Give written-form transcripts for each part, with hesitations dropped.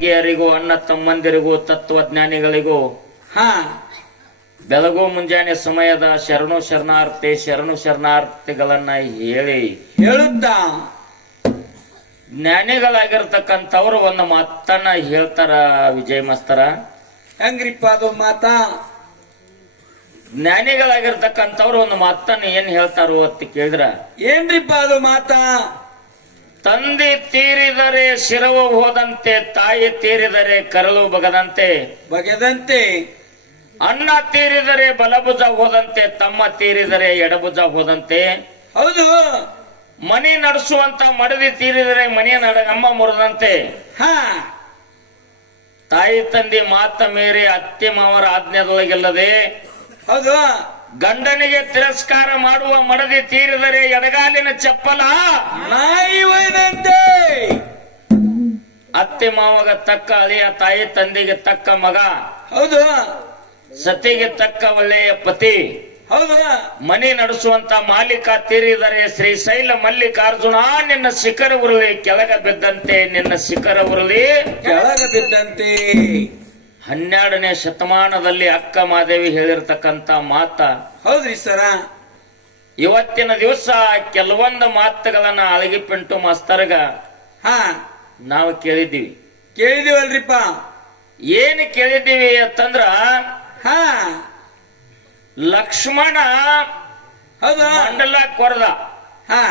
ಹಿರಿಯರಿಗೂ ಅಣ್ಣ ತಮ್ಮಂದಿರಿಗೂ ತತ್ವಜ್ಞಾನಿಗಳಿಗೂ ಹಾ ಬೆಳಗು ಮುಂಜಾನೆ ಸಮಯದ ಶರಣು ಶರಣಾರ್ಥಿಗಳನ್ನ ಹೇಳುತ್ತಾ ಜ್ಞಾನಿಗಳಾಗಿರ್ತಕ್ಕಂಥವ್ರು ಒಂದು ಮಾತನ್ನ ಹೇಳ್ತಾರ. ವಿಜಯ ಮಾಸ್ತರ, ಹೆಂಗ್ರಿಪ್ಪ ಅದು ಮಾತಾ? ಜ್ಞಾನಿಗಳಾಗಿರ್ತಕ್ಕಂಥವ್ರು ಒಂದು ಮಾತನ್ನ ಏನ್ ಹೇಳ್ತಾರೋ ಅಂತ ಕೇಳಿದ್ರ, ಏನ್ರಿಪ್ಪ ಅದು ಮಾತಾ? ತಂದೆ ತೀರಿದರೆ ಶಿರವು ಹೋದಂತೆ, ತಾಯಿ ತೀರಿದರೆ ಕರಳು ಬಗದಂತೆ, ಬಗೆದಂತೆ ಅಣ್ಣ ತೀರಿದರೆ ಬಲಭುಜ ಹೋದಂತೆ, ತಮ್ಮ ತೀರಿದರೆ ಎಡಭುಜ ಹೋದಂತೆ, ಹೌದು. ಮನೆ ನಡೆಸುವಂತ ಮಡದಿ ತೀರಿದರೆ ಮನೆಯ ನಮ್ಮ ಮುರಿದಂತೆ, ಹಾ ತಾಯಿ ತಂದೆ ಮಾತ ಮೇರೆ ಅತ್ತೆ ಮಾವರ ಆಜ್ಞೆದೊಳಗಿಲ್ಲದೆ, ಹೌದು. ಗಂಡನಿಗೆ ತಿರಸ್ಕಾರ ಮಾಡುವ ಮಡದಿ ತೀರಿದರೆ ಎಡಗಾಲಿನ ಚಪ್ಪಲ, ನಾಯಿ ಒಯ್ದಂತೆ. ಅತ್ತೆ ಮಾವಗ ತಕ್ಕ ಅಳಿಯ, ತಾಯಿ ತಂದೆಗೆ ತಕ್ಕ ಮಗ, ಹೌದು ಸತಿಗೆ ತಕ್ಕ ಒಳ್ಳೆಯ ಪತಿ, ಹೌದು. ಮನೆ ನಡೆಸುವಂತ ಮಾಲೀಕ ತೀರಿದರೆ ಶ್ರೀಶೈಲ ಮಲ್ಲಿಕಾರ್ಜುನ ನಿನ್ನ ಶಿಖರ ಉರುಳಿ ಕೆಳಗ ಬಿದ್ದಂತೆ, ನಿನ್ನ ಶಿಖರ ಉರುಳಿ ಕೆಳಗ ಬಿದ್ದಂತೆ. 12ನೇ ಶತಮಾನದಲ್ಲಿ ಅಕ್ಕ ಮಾದೇವಿ ಹೇಳಿರ್ತಕ್ಕಂತ ಮಾತ. ಹೌದ್ರಿ ಸರ. ಇವತ್ತಿನ ದಿವಸ ಕೆಲವೊಂದು ಮಾತುಗಳನ್ನ ಅಳಗಿಪಿಂಟು ಮಾಸ್ತರ್ಗ ಹಾ ನಾವು ಕೇಳಿದ್ದೀವಿ. ಕೇಳಿದೀವಲ್ರಿಪ್ಪ. ಏನು ಕೇಳಿದ್ದೀವಿ ಅಂತಂದ್ರ, ಹಾ ಲಕ್ಷ್ಮಣ ಹೌದು. ಮಂಡಲ ಕೊರದ ಹಾ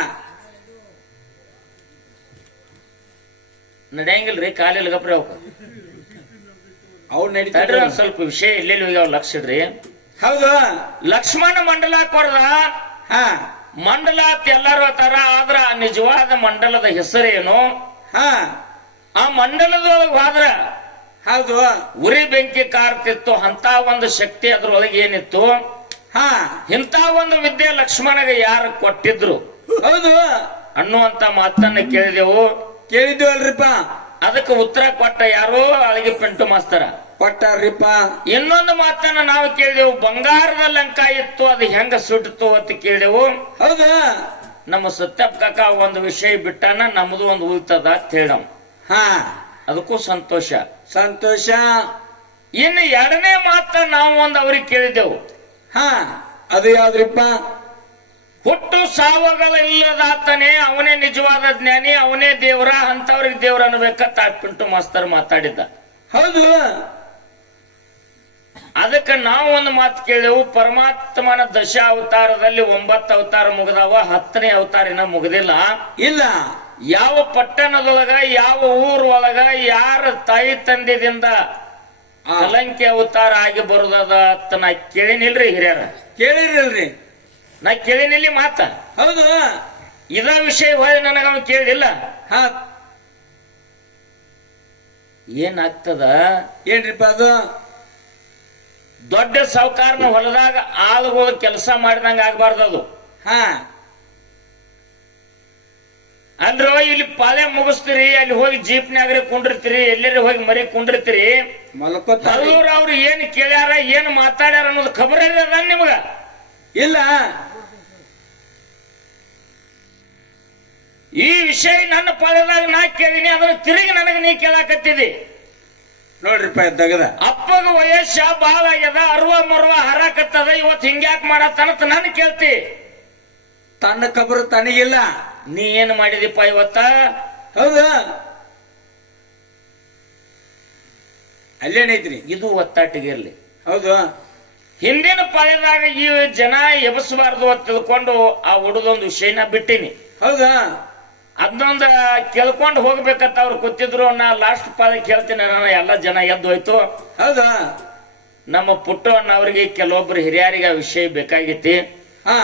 ನಡೆಯಂಗಿಲ್ರಿ, ಕಾಲಿಲ್ ಗಪ್ರಿ ಅವಕ ಅವ್ರು ತಡ್ರಿ, ನಡೀತಾರೆ. ಒಂದ್ ಸ್ವಲ್ಪ ವಿಷಯ ಎಲ್ಲೆಲ್ಲಿ ಹೋಗ್ಯಾವ ಲಕ್ಷ ಇಡ್ರಿ. ಹೌದು. ಲಕ್ಷ್ಮಣ ಮಂಡಲ ಕೊರದ ಹಾ ಮಂಡಲ ಅಂತ ಎಲ್ಲಾರು ತರ, ಆದ್ರ ನಿಜವಾದ ಮಂಡಲದ ಹೆಸರೇನು? ಹಾ ಆ ಮಂಡಲದೊಳಗೆ ಹೋದ್ರ ಹೌದು. ಉರಿ ಬೆಂಕಿ ಕಾರ್ತಿತ್ತು, ಅಂತ ಒಂದು ಶಕ್ತಿ ಅದ್ರೊಳಗೆ ಏನಿತ್ತು, ಹಾ ಇಂಥ ಒಂದು ವಿದ್ಯೆ ಲಕ್ಷ್ಮಣಗೆ ಯಾರು ಕೊಟ್ಟಿದ್ರು ಹೌದು. ಅನ್ನುವಂತ ಮಾತನ್ನ ಕೇಳಿದೆವು. ಕೇಳಿದ್ವಲ್ರಿಪ್ಪ. ಅದಕ್ಕೆ ಉತ್ತರ ಕೊಟ್ಟ ಯಾರು? ಅಳಗಿ ಪಿಂಟು ಮಾಸ್ತರ ಕೊಟ್ಟಾರ್ರಿಪ್ಪ. ಇನ್ನೊಂದು ಮಾತನ್ನ ನಾವು ಕೇಳಿದೆವು, ಬಂಗಾರದ ಲಂಕ ಇತ್ತು, ಅದು ಹೆಂಗ ಸುಟ್ಟಿತು ಅಂತ ಕೇಳಿದೆವು. ಹೌದು. ನಮ್ಮ ಸತ್ಯಪ್ಪ ಕಾಕ ಒಂದು ವಿಷಯ ಬಿಟ್ಟಾನ, ನಮ್ದು ಒಂದು ಉಳ್ತದ ಅಂತ ಹೇಳವ್. ಹಾ ಅದಕ್ಕೂ ಸಂತೋಷ. ಸಂತೋಷ. ಇನ್ನು ಎರಡನೇ ಮಾತ ನಾವು ಒಂದು ಅವ್ರಿಗೆ ಕೇಳಿದೆವು. ಹಾ ಅದು ಯಾವ್ದ್ರಿಪ್ಪ? ಹುಟ್ಟು ಸಾವುಗಳಿಲ್ಲದಾತನೇ, ಅವನೇ ನಿಜವಾದ ಜ್ಞಾನಿ, ಅವನೇ ದೇವರ, ಅಂತವ್ರಿಗೆ ದೇವ್ರ ಅನ್ಬೇಕಂತ ಪಿಂಟು ಮಾಸ್ತರ್ ಮಾತಾಡಿದ್ದ. ಹೌದು. ಅದಕ್ಕೆ ನಾವು ಒಂದು ಮಾತು ಕೇಳಿದೆವು, ಪರಮಾತ್ಮನ ದಶ ಅವತಾರದಲ್ಲಿ 9 ಅವತಾರ ಮುಗಿದಾವ, 10ನೇ ಅವತಾರ ಇನ್ನ ಮುಗಿದಿಲ್ಲ. ಇಲ್ಲ. ಯಾವ ಪಟ್ಟಣದೊಳಗ, ಯಾವ ಊರೊಳಗ, ಯಾರ ತಾಯಿ ತಂದೆದಿಂದ ಕಲಂಕಿ ಅವತಾರ ಆಗಿ ಬರುದದ ಅಂತ ನಾ ಕೇಳಿನಿಲ್ರಿ ಹಿರಿಯರ. ಕೇಳಿರಲ್ರಿ? ನಾ ಕೇಳಿನಿಲ್ಲಿ ಮಾತ. ಹೌದು. ಇದ ವಿಷಯ ಹೋಗಿ ನನಗ ಅವ ಕೇಳಿಲ್ಲ. ಹಾ ಏನಾಗ್ತದ? ಏನ್ರಿಪ್ಪ ಅದು? ದೊಡ್ಡ ಸಾವುಕಾರನ ಹೊಲದಾಗ ಆಳುಗಳು ಕೆಲಸ ಮಾಡಿದಂಗ ಆಗ್ಬಾರ್ದದು. ಹಾ ಅಂದ್ರ ಇಲ್ಲಿ ಪಾಳೆ ಮುಗಿಸ್ತೀರಿ, ಅಲ್ಲಿ ಹೋಗಿ ಜೀಪ್ನ್ಯಾಗ್ರಿ ಕುಂಡಿರ್ತೀರಿ, ಎಲ್ಲೆರಿ ಹೋಗಿ ಮರಿ ಕುಂಡಿರ್ತೀರಿ, ಮಲ್ಕೋತಾರ. ಅವ್ರು ಏನ್ ಕೇಳ್ಯಾರ, ಏನ್ ಮಾತಾಡ್ಯಾರ ಅನ್ನೋದು ಖಬರ ಅದ ನಿಮಗ? ಇಲ್ಲ. ಈ ವಿಷಯ ನನ್ನ ಪಾಳ್ಯದಾಗ ನಾ ಕೇಳಿನಿ, ಅದನ್ನ ತಿರುಗಿ ನನಗ ನೀ ಕೇಳಾಕತ್ತಿದಿ. ನೋಡ್ರಿಪ್ಪ ತೆಗದ. ಅಪ್ಪಗ ವಯಸ್ಸ ಬಾಳ ಆಗ್ಯದ, ಅರ್ವ ಮರ್ವ ಹರಾಕತ್ತದ, ಇವತ್ತು ಹಿಂಗ್ಯಾಕ್ ಮಾಡತ್ತನತ್ ನನ್ ಕೇಳ್ತಿ. ತನ್ನ ಕಬರು ತನಗಿಲ್ಲ. ನೀ ಏನ್ ಮಾಡಿದಿಪ್ಪ ಇವತ್ತ? ಹೌದು. ಅಲ್ಲೇನೈತ್ರಿ? ಇದು ಒತ್ತಾಟಿಗಿರ್ಲಿ. ಹೌದು. ಹಿಂದಿನ ಪಾಳ್ಯದಾಗ ಈ ಜನ ಎಬಸಬಾರ್ದು ಅಂತ ತಿಳ್ಕೊಂಡು ಆ ಹುಡುದೊಂದು ವಿಷಯನ ಬಿಟ್ಟಿನಿ. ಹೌದಾ? ಅದನ್ನೊಂದ ಕೇಳ್ಕೊಂಡು ಹೋಗ್ಬೇಕಂತ ಅವ್ರು ಕೂತಿದ್ರು. ನಾ ಲಾಸ್ಟ್ ಪಾಳ್ಯ ಕೇಳ್ತೀನಿ, ನಾನು ಎಲ್ಲ ಜನ ಎದ್ದು ಹೋಯ್ತು. ಹೌದಾ? ನಮ್ಮ ಪುಟ್ಟವನ್ನ ಅವ್ರಿಗೆ ಕೆಲವೊಬ್ರು ಹಿರಿಯರಿಗೆ ಆ ವಿಷಯ ಬೇಕಾಗೈತಿ. ಹಾ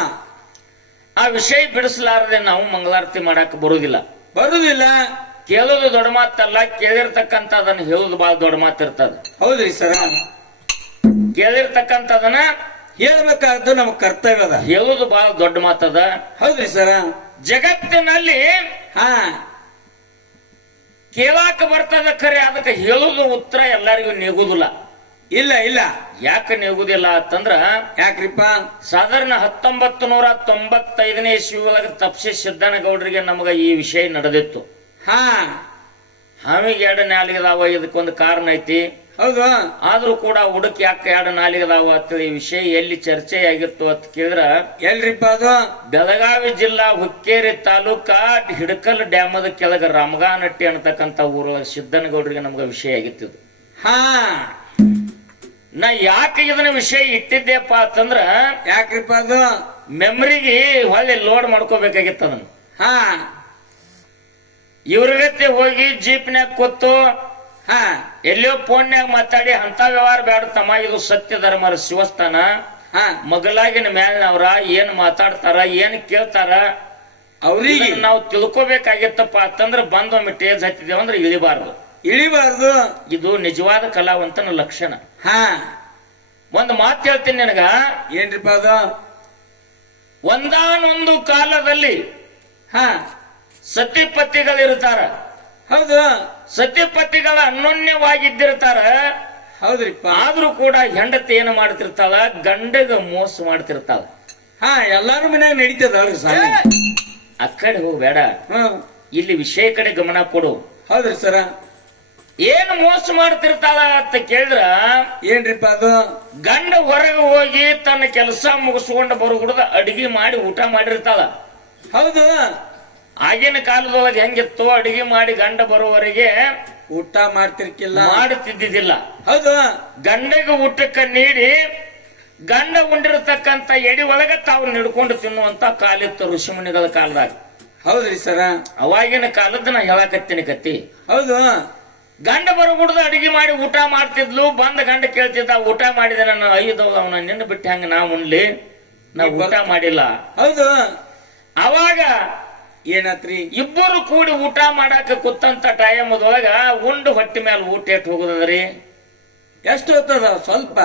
ಆ ವಿಷಯ ಬಿಡಿಸಲಾರದೆ ನಾವು ಮಂಗಳಾರತಿ ಮಾಡಕ್ ಬರುದಿಲ್ಲ. ಬರುದಿಲ್ಲ. ಕೇಳೋದು ದೊಡ್ಡ ಮಾತಲ್ಲ, ಕೇಳಿರ್ತಕ್ಕಂಥ ಅದನ್ನ ಹೇಳುದು ಬಹಳ ದೊಡ್ಡ ಮಾತಿರ್ತದ. ಹೌದ್ರಿ ಸರ. ಕೇಳಿರ್ತಕ್ಕಂಥದನ್ನ ಹೇಳ್ಬೇಕಾದ್ದು ನಮ್ಮ ಕರ್ತವ್ಯ ಅದ. ಹೇಳುದು ಬಹಳ ದೊಡ್ಡ ಮಾತದ. ಹೌದ್ರಿ ಸರ. ಜಗತ್ತಿನಲ್ಲಿ ಹಾ ಕೇಳಾಕ ಬರ್ತದ ಖರೆ, ಅದಕ್ಕೆ ಹೇಳುದು ಉತ್ತರ ಎಲ್ಲರಿಗೂ ನೀಗುದಿಲ್ಲ. ಇಲ್ಲ ಇಲ್ಲ. ಯಾಕೆ ನೀಗುದಿಲ್ಲ ಅಂತಂದ್ರ, ಯಾಕ್ರಿಪ್ಪ? ಸಾಧಾರಣ 1995ನೇ ಇಸ್ವಿ ಒಳಗೆ ತಪ್ಸಿ ಸಿದ್ದನಗೌಡರಿಗೆ ನಮಗ ಈ ವಿಷಯ ನಡೆದಿತ್ತು. ಹಾ ಹಾವಿಗೆ 2 ನಾಲಿಗೆದಾವ, ಇದಕ್ಕೊಂದು ಕಾರಣ ಐತಿ. ಹೌದು. ಆದ್ರೂ ಕೂಡ ಹುಡುಕ್ ಯಾಕೆ 2 ನಾಲಿಗೆದಾವ ಅಂತೇಳಿ ಈ ವಿಷಯ ಎಲ್ಲಿ ಚರ್ಚೆ ಆಗಿತ್ತು ಅಂತ ಕೇಳಿದ್ರ, ಎಲ್ರಿಪ್ಪ ಅದು? ಬೆಳಗಾವಿ ಜಿಲ್ಲಾ ಹುಕ್ಕೇರಿ ತಾಲೂಕಾ ಹಿಡಕಲ್ ಡ್ಯಾಮದ ಕೆಳಗ ರಾಮಗಾನಟ್ಟಿ ಅನ್ನತಕ್ಕಂತ ಊರೊಳಗೆ ಸಿದ್ದನಗೌಡರಿಗೆ ನಮ್ಗ ವಿಷಯ ಆಗಿತ್ತು. ಹಾ, ನಾ ಯಾಕೆ ಇದನ್ನ ವಿಷಯ ಇಟ್ಟಿದ್ದೆಪ್ಪ ಅಂತಂದ್ರ, ಯಾಕ್ರಿಪ್ಪ ಅದು? ಮೆಮ್ರಿಗೆ ಹೊಳ್ಳಿ ಲೋಡ್ ಮಾಡ್ಕೋಬೇಕಾಗಿತ್ತು ಅದನ್ನ. ಹಾ, ಇವ್ರಗತ್ತೆ ಹೋಗಿ ಜೀಪ್ನ್ಯಾಗ ಕೂತು ಹಾ, ಎಲ್ಲೋ ಫೋನ್ಯಾಗ ಮಾತಾಡಿ ಅಂತ ವ್ಯವಹಾರ ಬೇಡ ತಮ್ಮ, ಇದು ಸತ್ಯ ಧರ್ಮರ ಶಿವಸ್ಥಾನ, ಹಾ, ಮಗಲಾಗಿನ ಮ್ಯಾಲಿನವ್ರ ಏನ್ ಮಾತಾಡ್ತಾರ ಏನ್ ಕೇಳ್ತಾರ ಅವ್ರಿಗೆ ನಾವು ತಿಳ್ಕೊಬೇಕಾಗಿತ್ತಪ್ಪ ಅಂತಂದ್ರ ಬಂದೊಮ್ಮೆ ಟೇಜ್ ಹತ್ತಿದೇವ ಅಂದ್ರೆ ಇಳಿಬಾರ್ದು. ಇಳಿಬಾರ್ದು. ಇದು ನಿಜವಾದ ಕಲಾವಂತನ ಲಕ್ಷಣ. ಹಾ, ಒಂದು ಮಾತು ಹೇಳ್ತೀನಿ ನಿನಗ, ಏನ್ರಿಪ್ಪ ಅದು? ಒಂದಾನೊಂದು ಕಾಲದಲ್ಲಿ ಹಾ, ಸತಿಪತಿಗಳಿರ್ತಾರ. ಹೌದು. ಸತಿಪತಿಗಳ ಅನ್ಯೋನ್ಯವಾಗಿದ್ದಿರ್ತಾರ. ಹೌದ್ರಿಪ್ಪ. ಆದ್ರೂ ಕೂಡ ಹೆಂಡತಿ ಏನು ಮಾಡ್ತಿರ್ತಾಳ, ಗಂಡಗ ಮೋಸ ಮಾಡ್ತಿರ್ತಾಳ. ಹಾ, ಎಲ್ಲಾರು ಮನ್ಯಾಗ ನಡೀತದಲ್ರಿ ಸಾಲ. ಆ ಕಡೆ ಹೋಗ್ಬೇಡ, ಹ್ಮ್, ಇಲ್ಲಿ ವಿಷಯ ಕಡೆ ಗಮನ ಕೊಡು. ಹೌದ್ರಿ ಸರ. ಏನು ಮೋಸ ಮಾಡ್ತಿರ್ತಾಳ ಅಂತ ಕೇಳಿದ್ರ, ಏನ್ರಿಪ್ಪ ಅದು? ಗಂಡ ಹೊರಗೆ ಹೋಗಿ ತನ್ನ ಕೆಲಸ ಮುಗಿಸ್ಕೊಂಡು ಬರುಗುಡ್ದ ಅಡಿಗೆ ಮಾಡಿ ಊಟ ಮಾಡಿರ್ತಾಳ. ಹೌದು. ಆಗಿನ ಕಾಲದೊಳಗೆ ಹೆಂಗಿತ್ತು, ಅಡಿಗೆ ಮಾಡಿ ಗಂಡ ಬರುವವರೆಗೆ ಊಟ ಮಾಡ್ತಿರ್ಕಿಲ್ಲ, ಮಾಡುತ್ತಿದ್ದಿದ್ದಿಲ್ಲ. ಹೌದು. ಗಂಡಗೆ ಊಟಕ್ಕೆ ನೀಡಿ ಗಂಡ ಉಂಡಿರತಕ್ಕಂತ ಎಡಿ ಒಳಗ ತಾವು ನಿಡ್ಕೊಂಡು ತಿನ್ನುವಂತ ಕಾಲಿತ್ತು ಋಷಿಮುನಿಗಳ ಕಾಲದಾಗ. ಹೌದ್ರಿ ಸರ. ಅವಾಗಿನ ಕಾಲದ ನಾ ಹೇಳಕತ್ತೀನಿ ಕತ್ತಿ. ಹೌದು. ಗಂಡ ಬರಗುಡ್ದು ಅಡಿಗೆ ಮಾಡಿ ಊಟ ಮಾಡ್ತಿದ್ಲು. ಬಂದ ಗಂಡ ಕೇಳ್ತಿದ್ದ, ಊಟ ಮಾಡಿದ ನನ್ನ 5 ಅವನ ನಿನ್ನ ಬಿಟ್ಟು ಹೆಂಗ ನಾ ಉಣ್ಲಿ, ನಾ ಊಟ ಮಾಡಿಲ್ಲ. ಹೌದು. ಅವಾಗ ಏನಾತ್ರಿ? ಇಬ್ಬರು ಕೂಡಿ ಊಟ ಮಾಡಾಕ ಕೂತಂತ ಟೈಮದೊಳಗ ಉಂಡು ಹೊಟ್ಟಿ ಮೇಲೆ ಊಟ ಇಟ್ಟು ಹೋಗುದದ್ರಿ. ಎಷ್ಟು ಹೊತ್ತದ? ಸ್ವಲ್ಪ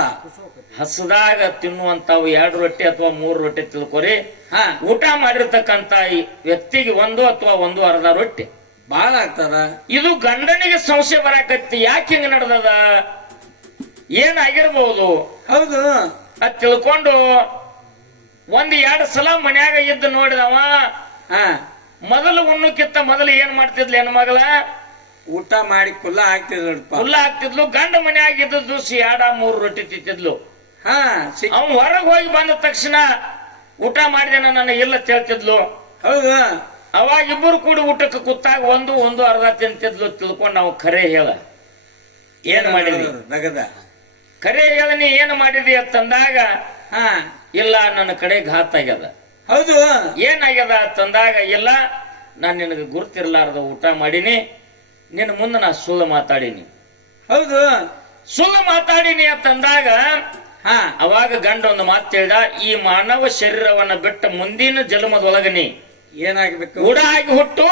ಹಸದಾಗ ತಿನ್ನುವಂತಾವು 2 ರೊಟ್ಟಿ ಅಥವಾ 3 ರೊಟ್ಟಿ ತಿಳ್ಕೊರಿ. ಹಾ, ಊಟ ಮಾಡಿರ್ತಕ್ಕಂತ ಈ ವ್ಯಕ್ತಿಗೆ 1 ಅಥವಾ 1/2 ರೊಟ್ಟಿ ಬಾಳ ಆಗ್ತದ. ಇದು ಗಂಡನಿಗೆ ಸಂಶಯ ಬರಾಕತ್ತಿ, ಯಾಕೆ ಹಿಂಗ ನಡೆದದ, ಏನಾಗಿರ್ಬಹುದು ಹೌದು. ಅದ್ ತಿಳ್ಕೊಂಡು 1-2 ಸಲ ಮನ್ಯಾಗ ಇದ್ದು ನೋಡಿದವ. ಹಾ, ಮೊದಲು ಉಣ್ಣಕ್ಕಿಂತ ಮೊದಲು ಏನ್ ಮಾಡ್ತಿದ್ಲು ಹೆಣ್ಮಗಳ, ಊಟ ಮಾಡಿ ಕುಲ್ಲ ಹಾಕ್ತಿದ್ರಪ್ಪ. ಹುಲ್ಲ ಹಾಕ್ತಿದ್ಲು. ಗಂಡ ಮನ್ಯಾಗ ಇದ್ದದ್ದು 2-3 ರೊಟ್ಟಿ ತಿಂತಿದ್ಲು. ಹಾ, ಅವ್ನು ಹೊರಗೆ ಹೋಗಿ ಬಂದ ತಕ್ಷಣ ಊಟ ಮಾಡಿದೇನ ನನಗೆ ಇಲ್ಲ ಹೇಳ್ತಿದ್ಲು. ಹೌದು. ಅವಾಗ ಇಬ್ಬರು ಕೂಡಿ ಊಟಕ್ಕೆ ಕೂತಾಗ 1-1/2 ತಿಂತಿದ್ಲು. ತಿಳ್ಕೊಂಡು ನಾವು ಖರೆ ಹೇಳ, ಏನ್ ಮಾಡಿದ್ವಿ ನಗದ ಖರೆ ಹೇಳ, ನೀ ಏನ್ ಮಾಡಿದಿ ಅಂತಂದಾಗ, ಹಾ, ಇಲ್ಲ ನನ್ನ ಕಡೆ ಘಾತ ಆಗ್ಯದ. ಹೌದು. ಏನಾಗ್ಯದ ಅಂತಂದಾಗ, ಇಲ್ಲ ನಾನ್ ನಿನಗೆ ಗುರ್ತಿರ್ಲಾರ್ದ ಊಟ ಮಾಡೀನಿ, ನಿನ್ನ ಮುಂದೆ ನಾ ಸುಳ್ಳು ಮಾತಾಡೀನಿ. ಹೌದು. ಸುಳ್ಳು ಮಾತಾಡೀನಿ ಅಂತಂದಾಗ, ಹಾ, ಅವಾಗ ಗಂಡ ಒಂದು ಮಾತು ಹೇಳ್ದ, ಈ ಮಾನವ ಶರೀರವನ್ನ ಬಿಟ್ಟ ಮುಂದಿನ ಜನ್ಮದೊಳಗ ನೀ ಏನಾಗ್ಬೇಕು? ಕೂಡ ಆಗಿ ಹುಟ್ಟು,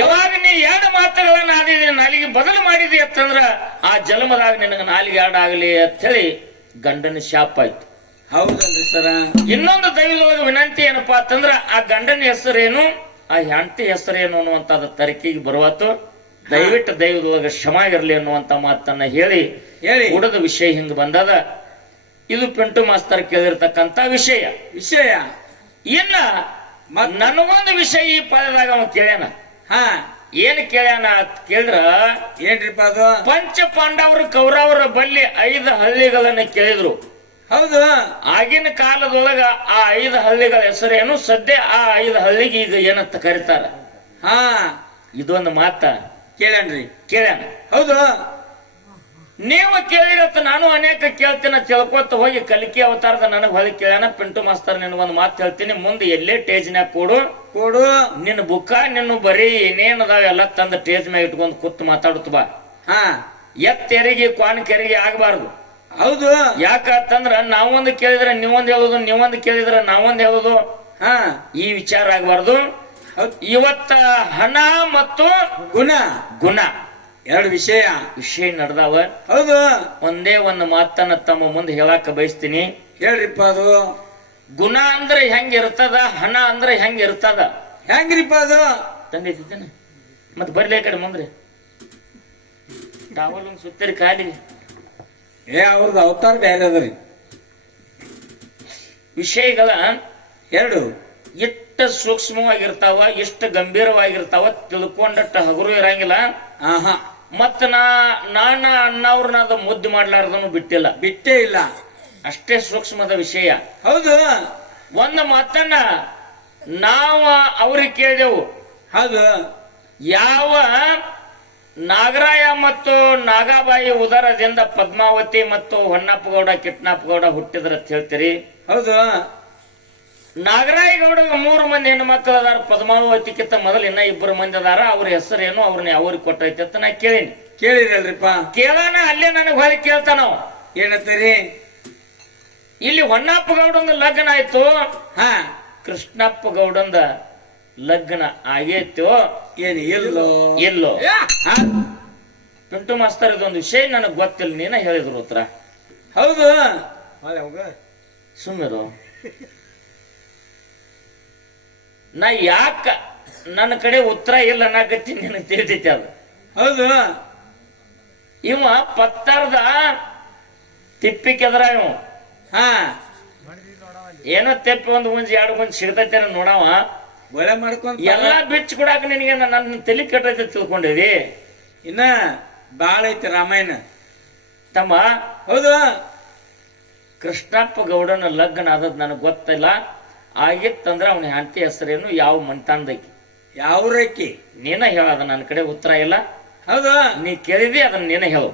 ಯಾವಾಗ ನೀ 2 ಮಾತುಗಳನ್ನ ಆದಿದಿ, ನಾಲಿಗೆ ಬದಲು ಮಾಡಿದಿ ಅಂತಂದ್ರ ಆ ಜನ್ಮದಾಗ ನಿನಗ ನಾಲಿಗೆ 2 ಆಗಲಿ ಅಂತ ಹೇಳಿ ಗಂಡನ ಶಾಪ ಆಯ್ತು. ಹೌದಲ್ರಿ ಸರ. ಇನ್ನೊಂದು ದೈವದೊಳಗೆ ವಿನಂತಿ ಏನಪ್ಪಾ ಅಂತಂದ್ರ, ಆ ಗಂಡನ ಹೆಸರೇನು, ಆ ಹೆಂಡತಿ ಹೆಸರೇನು ಅನ್ನುವಂತ ತರಕಿಗೆ ಬರುವಾತು. ದಯವಿಟ್ಟು ದೈವದೊಳಗೆ ಕ್ಷಮ ಇರಲಿ ಅನ್ನುವಂತ ಮಾತನ್ನ ಹೇಳಿ ಉಡದ ವಿಷಯ ಹಿಂಗ ಬಂದದ. ಇದು ಪಿಂಟು ಮಾಸ್ತರ್ ಕೇಳಿರ್ತಕ್ಕಂತ ವಿಷಯ. ಇನ್ನ ನನಗೊಂದು ವಿಷಯ ಈ ಪದದಾಗ ಅವ ಕೇಳ್ಯಾನ. ಹಾ, ಏನ್ ಕೇಳ್ಯಾನ ಅಂತ ಕೇಳಿದ್ರ, ಏನ್ರಿಪ್ಪ ಅದು? ಪಂಚ ಪಾಂಡವರು ಕೌರವರ ಬಲ್ಲಿ 5 ಹಳ್ಳಿಗಳನ್ನ ಕೇಳಿದ್ರು. ಹೌದು. ಆಗಿನ ಕಾಲದೊಳಗ ಆ 5 ಹಳ್ಳಿಗಳ ಹೆಸರೇನು, ಸದ್ಯ ಆ 5 ಹಳ್ಳಿಗೆ ಈಗ ಏನಂತ ಕರೀತಾರ. ಹಾ, ಇದೊಂದು ಮಾತ ಕೇಳ್ಯಾನ. ಹೌದು. ನೀವು ಕೇಳಿರತ್ತ ನಾನು ಅನೇಕ ಕೇಳ್ತೀನಿ, ತಿಳ್ಕೊತ ಹೋಗಿ ಕಲಿಕೆ ಅವತಾರದ ನನಗ್ ಹೊಳಿ ಕೇಳ್ಯಾನ. ಪಿಂಟು ಮಾಸ್ತರ್ ನಿನಗೊಂದು ಮಾತು ಹೇಳ್ತೀನಿ, ಮುಂದೆ ಎಲ್ಲೇ ಟೇಜ್ನ್ಯಾಗ ಕೊಡು, ನಿನ್ನ ಬುಕ್ಕ ನಿನ್ನ ಬರೀ ಏನೇನದಾವ ಎಲ್ಲ ತಂದ ಟೇಜ್ ಮ್ಯಾಗ ಇಟ್ಕೊಂಡ್ ಕೂತ್ ಮಾತಾಡುತ್ತ ಬಾ. ಹಾ, ಎತ್ತೆರಿಗೆ ಕ್ವಾನ್ ಕೆರಿಗೆ ಆಗಬಾರ್ದು. ಹೌದು. ಯಾಕಂದ್ರ ನಾವೊಂದು ಕೇಳಿದ್ರೆ ನೀವೊಂದು ಹೇಳುದು, ನೀವೊಂದು ಕೇಳಿದ್ರೆ ನಾವೊಂದು ಹೇಳುದು, ಹಾ, ಈ ವಿಚಾರ ಆಗಬಾರ್ದು. ಇವತ್ತ ಹಣ ಮತ್ತು ಗುಣ 2 ವಿಷಯ ನಡೆದಾವ. ಹೌದು. ಒಂದೇ ಒಂದು ಮಾತನ್ನ ತಮ್ಮ ಮುಂದೆ ಹೇಳಾಕ ಬಯಸ್ತೀನಿ. ಹೇಳ್ರಿಪ್ಪ ಅದು. ಗುಣ ಅಂದ್ರೆ ಹೆಂಗ ಇರ್ತದ, ಹಣ ಅಂದ್ರೆ ಹೆಂಗ ಇರ್ತದ. ಹೆಂಗ್ರಿಪ್ಪ ಅದು? ತಂದಿದ್ದೇನೆ ಮತ್ ಬರ್ಲಿ ಕಡೆ ಮುಂದ್ರಿ ಟಾವಲ್ ಸುತ್ತರಿ ಕಾಲಿಗೆ. ಅವ್ರದ್ದು ಅವತಾರ ಬೇರೆ ಅದ್ರಿ. ವಿಷಯಗಳ 2 ಎಷ್ಟು ಸೂಕ್ಷ್ಮವಾಗಿರ್ತಾವ, ಎಷ್ಟು ಗಂಭೀರವಾಗಿರ್ತಾವ, ತಿಳ್ಕೊಂಡಟ್ಟ ಹಗುರು ಇರಂಗಿಲ್ಲ. ಮತ್ತ ನಾನ ಅಣ್ಣವ್ರನ್ನ ಅದು ಮುದ್ದು ಮಾಡ್ಲಾರ್ದನು ಬಿಟ್ಟಿಲ್ಲ. ಬಿಟ್ಟೇ ಇಲ್ಲ. ಅಷ್ಟೇ ಸೂಕ್ಷ್ಮದ ವಿಷಯ. ಹೌದು. ಒಂದು ಮಾತನ್ನ ನಾವು ಅವ್ರಿಗೆ ಕೇಳಿದೆವು. ಹೌದು. ಯಾವ ನಾಗರಾಯ ಮತ್ತು ನಾಗಾಬಾಯಿ ಉದರದಿಂದ ಪದ್ಮಾವತಿ ಮತ್ತು ಹೊನ್ನಪ್ಪಗೌಡ ಕಿಟ್ನಪ್ಪಗೌಡ ಹುಟ್ಟಿದ್ರ ಅಂತ ಹೇಳ್ತೀರಿ. ಹೌದು. ನಾಗರಾಯ ಗೌಡ 3 ಮಂದಿ ಹೆಣ್ಣು ಮಕ್ಕಳು ಅದಾರ. ಪದ್ಮಾವತಿಕ್ಕಿಂತ ಮೊದಲು ಇನ್ನ 2 ಮಂದಿ ಅದಾರ. ಅವ್ರ ಹೆಸರೇನು, ಅವ್ರನ್ನ ಅವ್ರಿಗೆ ಕೊಟ್ಟೈತೆ ಅಂತ ನಾ ಕೇಳೀನಿ. ಕೇಳಿರಲ್ರಿಪ್ಪ. ಕೇಳೋಣ ಅಲ್ಲೇ ನನಗೆ ಹೊಳಿ ಕೇಳ್ತಾನ. ಏನಂತೀರಿ? ಇಲ್ಲಿ ಹೊನ್ನಪ್ಪಗೌಡಂದ ಲಗ್ನ ಆಯ್ತು. ಹಾ. ಕೃಷ್ಣಪ್ಪಗೌಡಂದ ಲಗ್ನ ಆಗೈತೋ ಏನು ಇಲ್ಲೋ? ಇಲ್ಲೋ. ಹಾ? ಪಿಂಟು ಮಾಸ್ತರ್ ಇದೊಂದು ವಿಷಯ ನನಗೆ ಗೊತ್ತಿಲ್ಲ, ನೀನ ಹೇಳಿದ್ರು ಉತ್ತರ. ಹೌದು. ಸುಮ್ಮಿರು. ನಾ ಯಾಕ ನನ್ನ ಕಡೆ ಉತ್ತರ ಇಲ್ಲ ಅನ್ನಕತ್ತೀನಿ, ನಿನಗೆ ತಿಳಿತೈತಿ ಅದು. ಹೌದು. ಇವ ಪತ್ತಾರದ ತಿಪ್ಪಿಕೆದ್ರ ಇವ. ಹಾ. ಏನೋ ತೆಪ್ಪಿ ಒಂದು ಗುಂಜಿ 2 ಗುಂಜಿ ಸಿಗ್ತೈತೆ ನೋಡವ. ಒಳ್ಳೆ ಮಾಡ್ಕೊಂತ ಎಲ್ಲಾ ಬಿಚ್ಚ ಕೊಡಾಕ ನಿನಗೆ ನನ್ನ ತಲೆ ಕೆಟ್ಟೈತೆ ತಿಳ್ಕೊಂಡಿದಿ. ಇನ್ನ ಬಾಳ ಐತಿ ರಾಮಾಯಣ ತಮ್ಮ. ಹೌದು. ಕೃಷ್ಣಪ್ಪ ಗೌಡನ ಲಗ್ನ ಆದದ್ ನನಗೆ ಗೊತ್ತಿಲ್ಲ. ಆಗಿತ್ತಂದ್ರ ಅವನ ಹೆಂಡತಿ ಹೆಸರೇನು, ಯಾವ ಮಂತಾಂದೈತಿ, ಯಾವ ರೇಖಿ? ನೀನ ಹೇಳದ, ನನ್ನ ಕಡೆ ಉತ್ತರ ಇಲ್ಲ. ಹೌದು. ನೀ ಕೇಳಿದಿ, ಅದನ್ನ ನೀನ ಹೇಳು.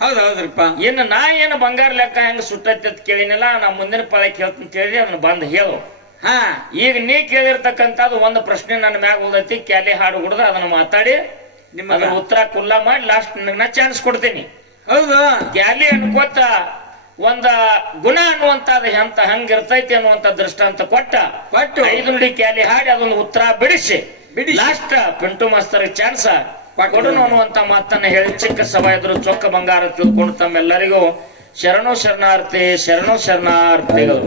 ಹೌದು. ಹೌದ್ರಿಪ್ಪ. ಇನ್ನು ನಾ ಏನು ಬಂಗಾರ ಲೆಕ್ಕ ಹೆಂಗ ಸುಟ್ಟೈತಿ ಅಂತ ಕೇಳಿನಿಲ್ಲ. ನಾ ಮುಂದಿನ ಪಾಳಕ್ಕೆ ಹೇಳ್ತೀನಿ ಕೇಳಿದಿ, ಅದನ್ನ ಬಂದ್ ಹೇಳು. ಹಾ. ಈಗ ನೀ ಕೇಳಿರ್ತಕ್ಕಂಥದ್ದು ಒಂದು ಪ್ರಶ್ನೆ ನನ್ನ ಮ್ಯಾಗ ಉಳ್ದೈತಿ. ಕ್ಯಾಲಿ ಹಾಡು ಹುಡ್ದು ಅದನ್ನ ಮಾತಾಡಿ ಅದ್ರ ಉತ್ತರ ಕುಲ್ಲ ಮಾಡಿ ಲಾಸ್ಟ್ ನಾ ಚಾನ್ಸ್ ಕೊಡ್ತೀನಿ. ಹೌದು. ಕ್ಯಾಲಿ ಅನ್ಕೋತ ಒಂದ ಗುಣ ಅನ್ನುವಂತದ ಎಂತ ಹಂಗಿರ್ತೈತಿ ಅನ್ನುವಂತ ದೃಷ್ಟಾಂತ ಕೊಟ್ಟು 5 ನುಡಿ ಕ್ಯಾಲಿ ಹಾಡಿ ಅದೊಂದು ಉತ್ತರ ಬಿಡಿಸಿ ಲಾಸ್ಟ್ ಪಿಂಟು ಮಾಸ್ತರ್ ಚಾನ್ಸ್ ಕೊಡೋಣ ಅನ್ನುವಂತ ಮಾತನ್ನ ಹೇಳಿ ಚಿಕ್ಕ ಸಭಾ ಎದುರು ಚೊಕ್ಕ ಬಂಗಾರ ತಿಳ್ಕೊಂಡು ತಮ್ಮೆಲ್ಲರಿಗೂ ಶರಣೋ ಶರಣಾರ್ಥಿ ಶರಣೋ ಶರಣಾರ್ಥಿಗಳು.